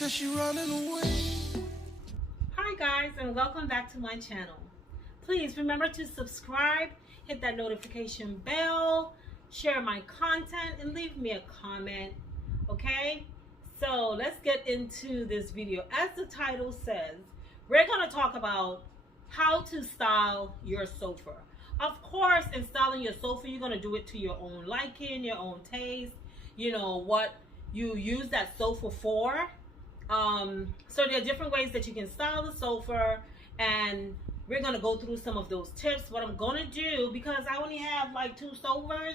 says she running away. Hi guys, and welcome back to my channel. Please remember to subscribe, hit that notification bell, share my content, and leave me a comment. Okay, so let's get into this video. As the title says, we're going to talk about how to style your sofa. Of course, in styling your sofa, you're going to do it to your own liking, your own taste, you know, what you use that sofa for. So there are different ways that you can style the sofa, and we're going to go through some of those tips. What I'm going to do, because I only have like 2 sofas,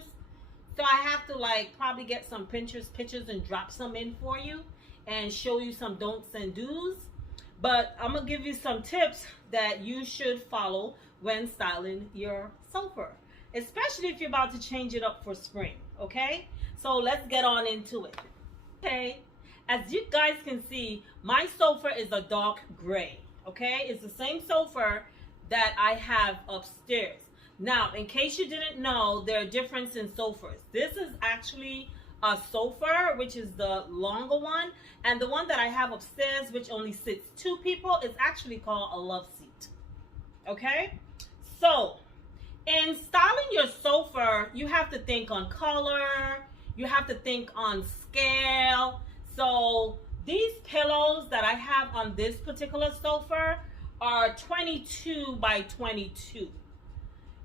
so I have to like probably get some Pinterest pictures and drop some in for you and show you some don'ts and do's. But I'm going to give you some tips that you should follow when styling your sofa, especially if you're about to change it up for spring. Okay, so let's get on into it. Okay, as you guys can see, my sofa is a dark gray. Okay, it's the same sofa that I have upstairs. Now, in case you didn't know, there are differences in sofas. This is actually a sofa, which is the longer one, and the one that I have upstairs, which only sits 2 people, is actually called a love seat. Okay, so in styling your sofa, you have to think on color, you have to think on scale. So these pillows that I have on this particular sofa are 22 by 22.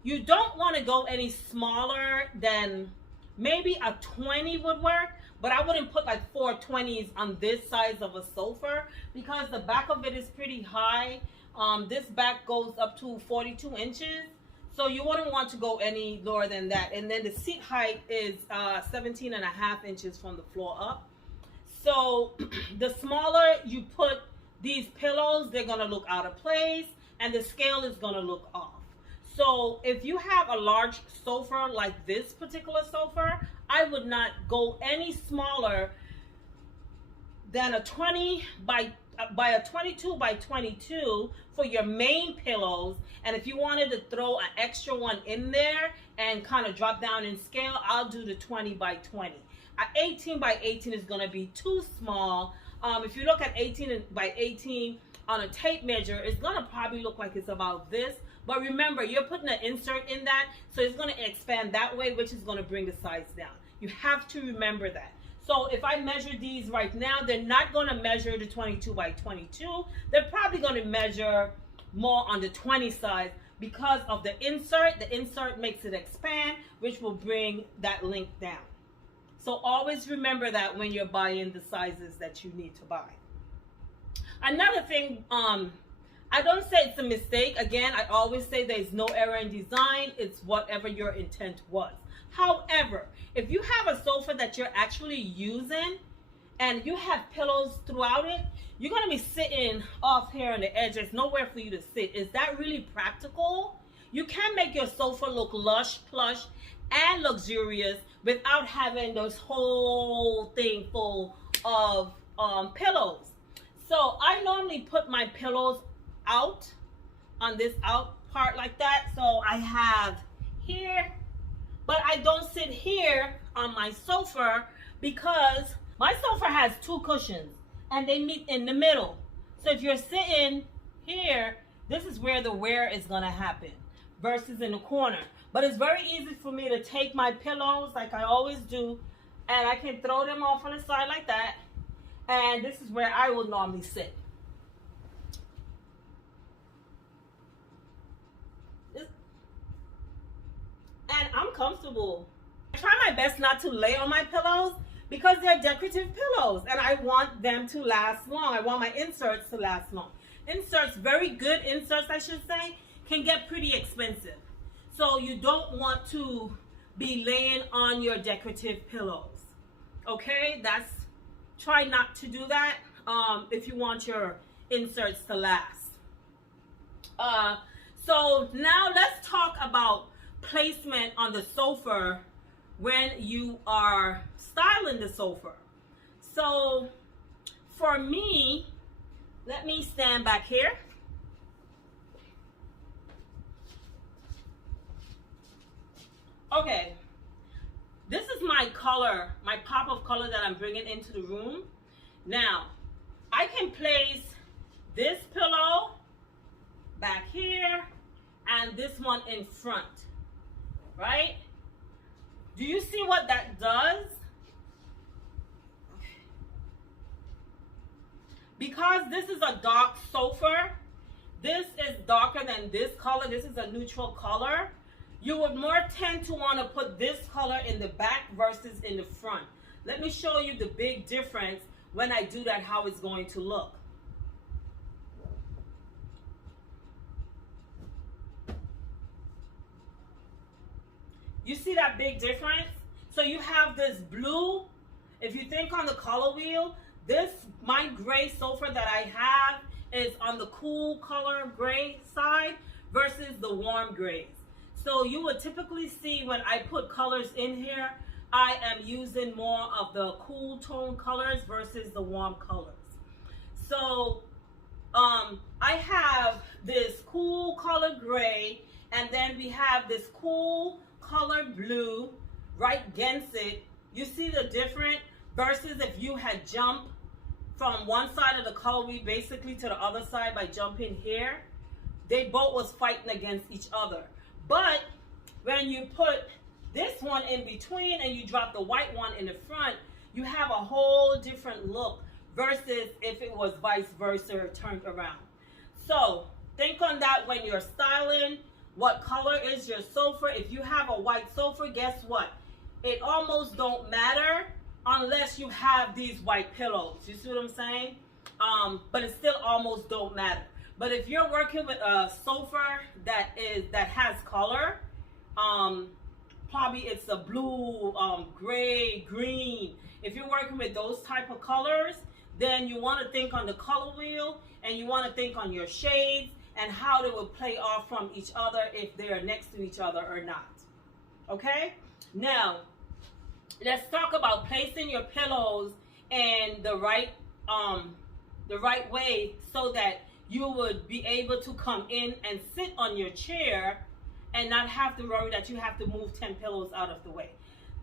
You don't want to go any smaller than, maybe a 20 would work, but I wouldn't put like 4 20s on this size of a sofa because the back of it is pretty high. This back goes up to 42 inches. So you wouldn't want to go any lower than that. And then the seat height is 17 and a half inches from the floor up. So the smaller you put these pillows, they're going to look out of place and the scale is going to look off. So if you have a large sofa like this particular sofa, I would not go any smaller than a 20 by a 22 by 22 for your main pillows. And if you wanted to throw an extra one in there and kind of drop down in scale, I'll do the 20 by 20. 18 by 18 is going to be too small. If you look at 18 by 18 on a tape measure, it's going to probably look like it's about this. But remember, you're putting an insert in that, so it's going to expand that way, which is going to bring the size down. You have to remember that. So if I measure these right now, they're not going to measure the 22 by 22. They're probably going to measure more on the 20 size because of the insert. The insert makes it expand, which will bring that length down. So always remember that when you're buying the sizes that you need to buy. Another thing, I don't say it's a mistake. Again, I always say there's no error in design. It's whatever your intent was. However, if you have a sofa that you're actually using and you have pillows throughout it, you're going to be sitting off here on the edge. There's nowhere for you to sit. Is that really practical? You can make your sofa look lush, plush, and luxurious without having this whole thing full of pillows. So I normally put my pillows out on this out part like that. So I have here, but I don't sit here on my sofa because my sofa has 2 cushions and they meet in the middle. So if you're sitting here, this is where the wear is going to happen versus in the corner. But it's very easy for me to take my pillows like I always do, and I can throw them off on the side like that. And this is where I would normally sit. And I'm comfortable. I try my best not to lay on my pillows because they're decorative pillows and I want them to last long. I want my inserts to last long. Inserts, very good inserts I should say, can get pretty expensive. So you don't want to be laying on your decorative pillows. Okay, try not to do that if you want your inserts to last. So now let's talk about placement on the sofa when you are styling the sofa. So for me, let me stand back here. Okay, this is my color, my pop of color that I'm bringing into the room. Now, I I can place this pillow back here and this one in front, right? Do you see what that does? Because this is a dark sofa, this is darker than this color, this is a neutral color, you would more tend to want to put this color in the back versus in the front. Let me show you the big difference when I do that, how it's going to look. You see that big difference? So you have this blue, if you think on the color wheel, this, my gray sofa that I have is on the cool color gray side versus the warm grays. So you would typically see when I put colors in here, I am using more of the cool tone colors versus the warm colors. So I have this cool color gray, and then we have this cool color blue right against it. You see the difference versus if you had jumped from one side of the color wheel basically to the other side by jumping here. They both was fighting against each other. But when you put this one in between and you drop the white one in the front, you have a whole different look versus if it was vice versa turned around. So think on that when you're styling. What color is your sofa? If you have a white sofa, guess what? It almost don't matter unless you have these white pillows. You see what I'm saying? But it still almost don't matter. But if you're working with a sofa that has color, probably it's a blue, gray, green. If you're working with those type of colors, then you want to think on the color wheel and you want to think on your shades and how they will play off from each other if they're next to each other or not. Okay? Now, let's talk about placing your pillows in the right way so that you would be able to come in and sit on your chair and not have to worry that you have to move 10 pillows out of the way.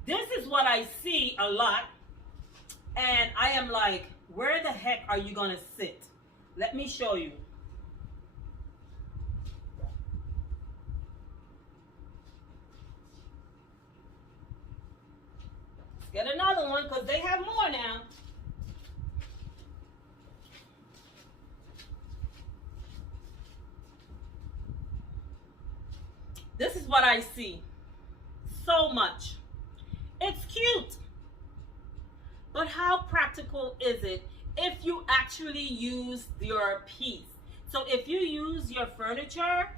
This is what I see a lot, and I am like, where the heck are you gonna sit? Let me show you. Let's get another one because they have more now. This is what I see so much. It's cute, but how practical is it if you actually use your piece? So if you use your furniture,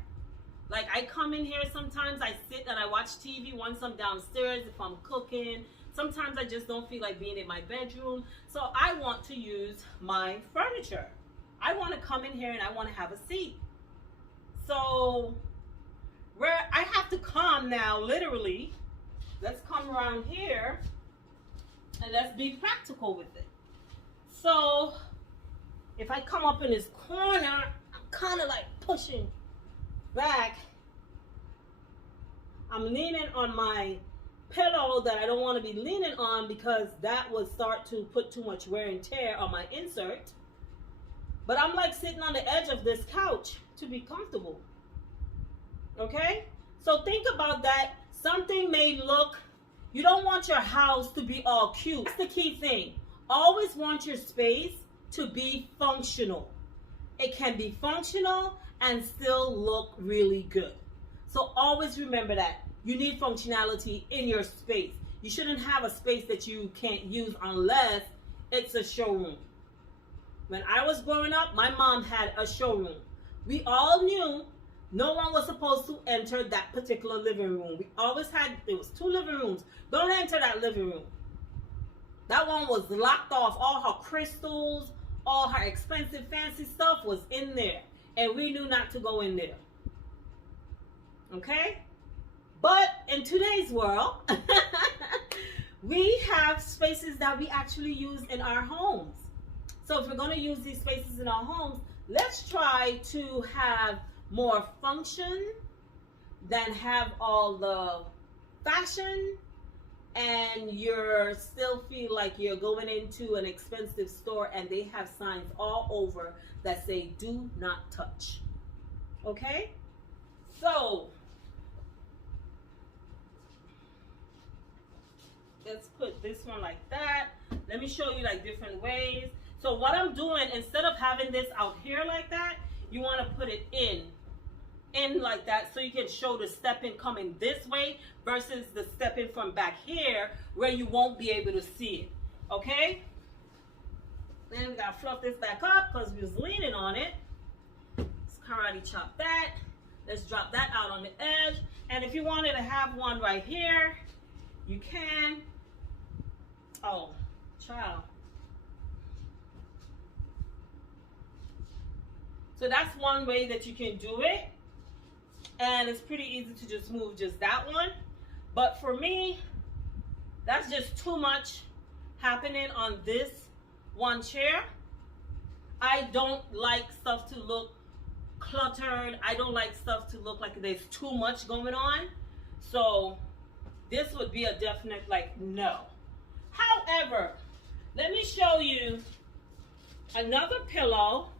like I come in here sometimes, I sit and I watch TV once I'm downstairs if I'm cooking. Sometimes I just don't feel like being in my bedroom. So I want to use my furniture. I want to come in here and I want to have a seat. So where I have to come now, literally, let's come around here and let's be practical with it. So if I come up in this corner, I'm kind of like pushing back. I'm leaning on my pillow that I don't want to be leaning on because that would start to put too much wear and tear on my insert. But I'm like sitting on the edge of this couch to be comfortable. Okay? So think about that. Something may look, you don't want your house to be all cute. That's the key thing. Always want your space to be functional. It can be functional and still look really good. So always remember that. You need functionality in your space. You shouldn't have a space that you can't use unless it's a showroom. When I was growing up, my mom had a showroom. We all knew no one was supposed to enter that particular living room. We always had, there was 2 living rooms. Don't enter that living room. That one was locked off. All her crystals, all her expensive fancy stuff was in there. And we knew not to go in there. Okay? But in today's world, we have spaces that we actually use in our homes. So if we're going to use these spaces in our homes, let's try to have more function than have all the fashion and you're still feel like you're going into an expensive store and they have signs all over that say do not touch. Okay? So let's put this one like that. Let me show you like different ways. So what I'm doing, instead of having this out here like that, you want to put it in like that, so you can show the stepping coming this way versus the stepping from back here where you won't be able to see it. Okay? Then we gotta fluff this back up because we was leaning on it. Let's karate chop that. Let's drop that out on the edge. And if you wanted to have one right here, you can. Oh, child. So that's one way that you can do it. And it's pretty easy to just move just that one. But for me, that's just too much happening on this one chair. I don't like stuff to look cluttered. I don't like stuff to look like there's too much going on. So this would be a definite like no. However, let me show you another pillow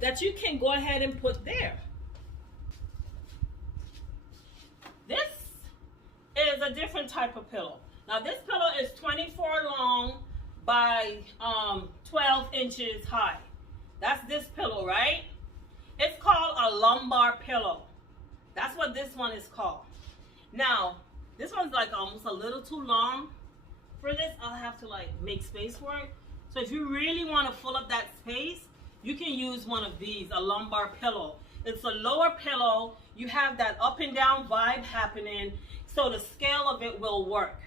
that you can go ahead and put there. This is a different type of pillow. Now this pillow is 24 long by 12 inches high. That's this pillow, right? It's called a lumbar pillow. That's what this one is called. Now, this one's like almost a little too long. For this, I'll have to like make space for it. So if you really want to fill up that space, you can use one of these, a lumbar pillow. It's a lower pillow. You have that up and down vibe happening, so the scale of it will work.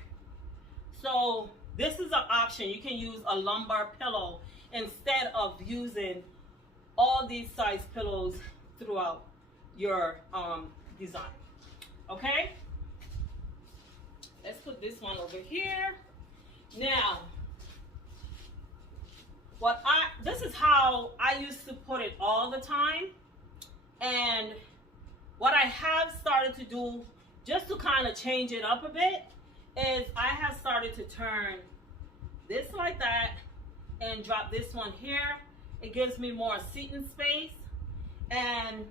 So this is an option. You can use a lumbar pillow instead of using all these size pillows throughout your design. Okay? Let's put this one over here. Now, this is how I used to put it all the time. And what I have started to do, just to kind of change it up a bit, is I have started to turn this like that and drop this one here. It gives me more seating space. And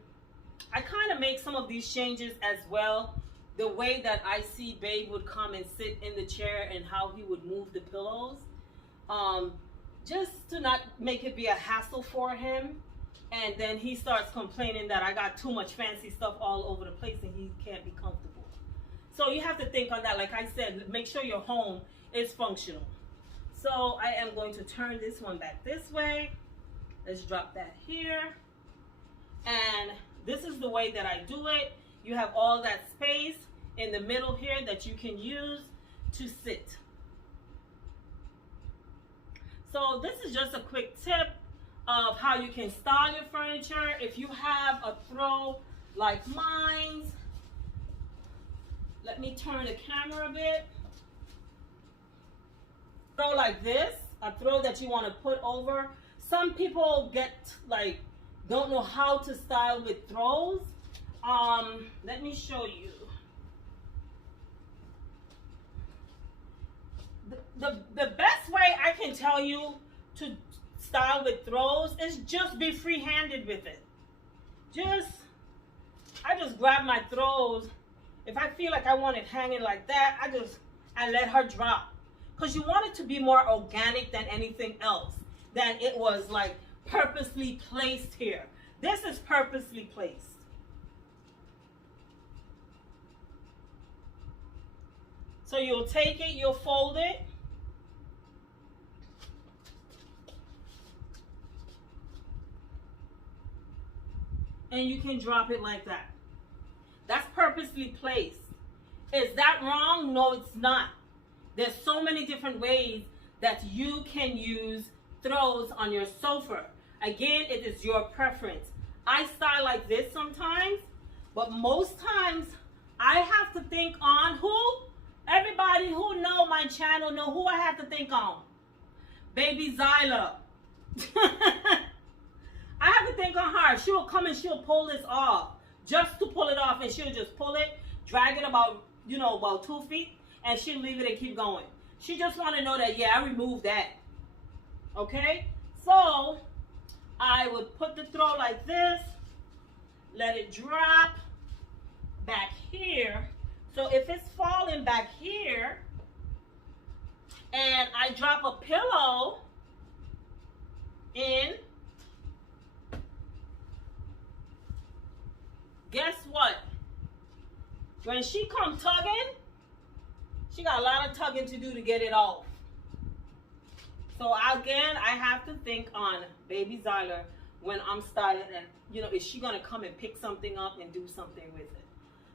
I kind of make some of these changes as well. The way that I see Babe would come and sit in the chair and how he would move the pillows. Just to not make it be a hassle for him. And then he starts complaining that I got too much fancy stuff all over the place and he can't be comfortable. So you have to think on that. Like I said, make sure your home is functional. So I am going to turn this one back this way. Let's drop that here. And this is the way that I do it. You have all that space in the middle here that you can use to sit. So this is just a quick tip of how you can style your furniture. If you have a throw like mine, let me turn the camera a bit. Throw like this, a throw that you want to put over. Some people don't know how to style with throws. Let me show you. The best way I can tell you to style with throws is just be free-handed with it. I just grab my throws. If I feel like I want it hanging like that, I let her drop. Because you want it to be more organic than anything else. Than it was like purposely placed here. This is purposely placed. So you'll take it, you'll fold it. And you can drop it like that. That's purposely placed. Is that wrong? No, it's not. There's so many different ways that you can use throws on your sofa. Again, it is your preference. I style like this sometimes, but most times I have to think on who? Everybody who know my channel know who I have to think on. Baby Zyla. I have to think on her. She'll come and she'll pull this off. Just to pull it off, and she'll just pull it, drag it about 2 feet, and she'll leave it and keep going. She just want to know that, yeah, I removed that. Okay? So, I would put the throw like this, let it drop back here. So if it's falling back here, and I drop a pillow in, guess what? When she come tugging, she got a lot of tugging to do to get it off. So again, I have to think on baby Zyler when I'm starting, and you know, is she gonna come and pick something up and do something with it?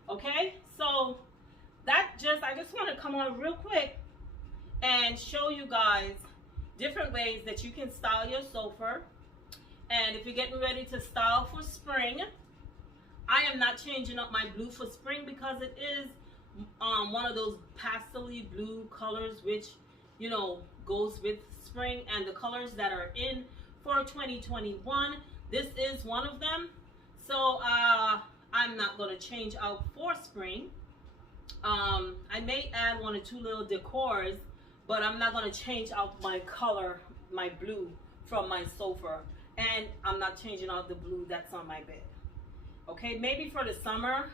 Okay, so I just want to come on real quick and show you guys different ways that you can style your sofa. And if you're getting ready to style for spring, I am not changing up my blue for spring because it is one of those pastel-y blue colors, which, you know, goes with spring, and the colors that are in for 2021, this is one of them. So I'm not going to change out for spring. I may add 1 or 2 little decors, but I'm not going to change out my color, my blue from my sofa, and I'm not changing out the blue that's on my bed. Okay, maybe for the summer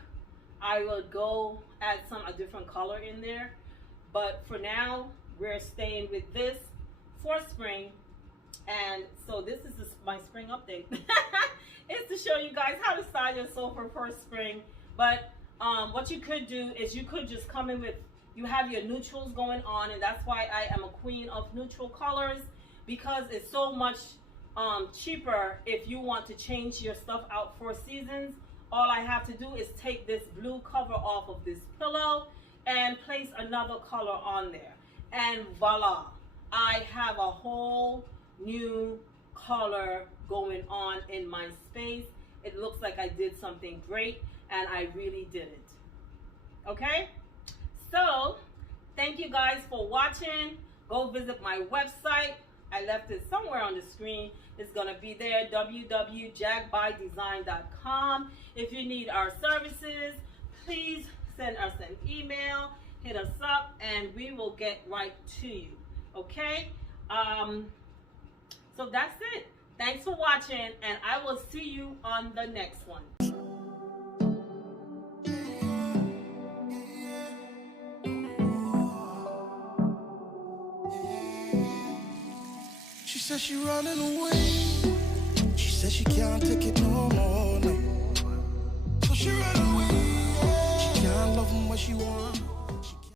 I would go add a different color in there, but for now we're staying with this for spring. And so this is my spring update. It's to show you guys how to style your sofa for spring. But what you could do is you could just come in with, you have your neutrals going on, and that's why I am a queen of neutral colors, because it's so much cheaper if you want to change your stuff out for seasons. All I have to do is take this blue cover off of this pillow and place another color on there, and voila, I have a whole new color going on in my space. It looks like I did something great, and I really did it. Okay, so thank you guys for watching. Go visit my website. I left it somewhere on the screen. It's gonna be there, www.jackbydesign.com. If you need our services, please send us an email, hit us up, and we will get right to you. Okay, so that's it. Thanks for watching, and I will see you on the next one. She said she running away. She said she can't take it no more. No. So she ran away.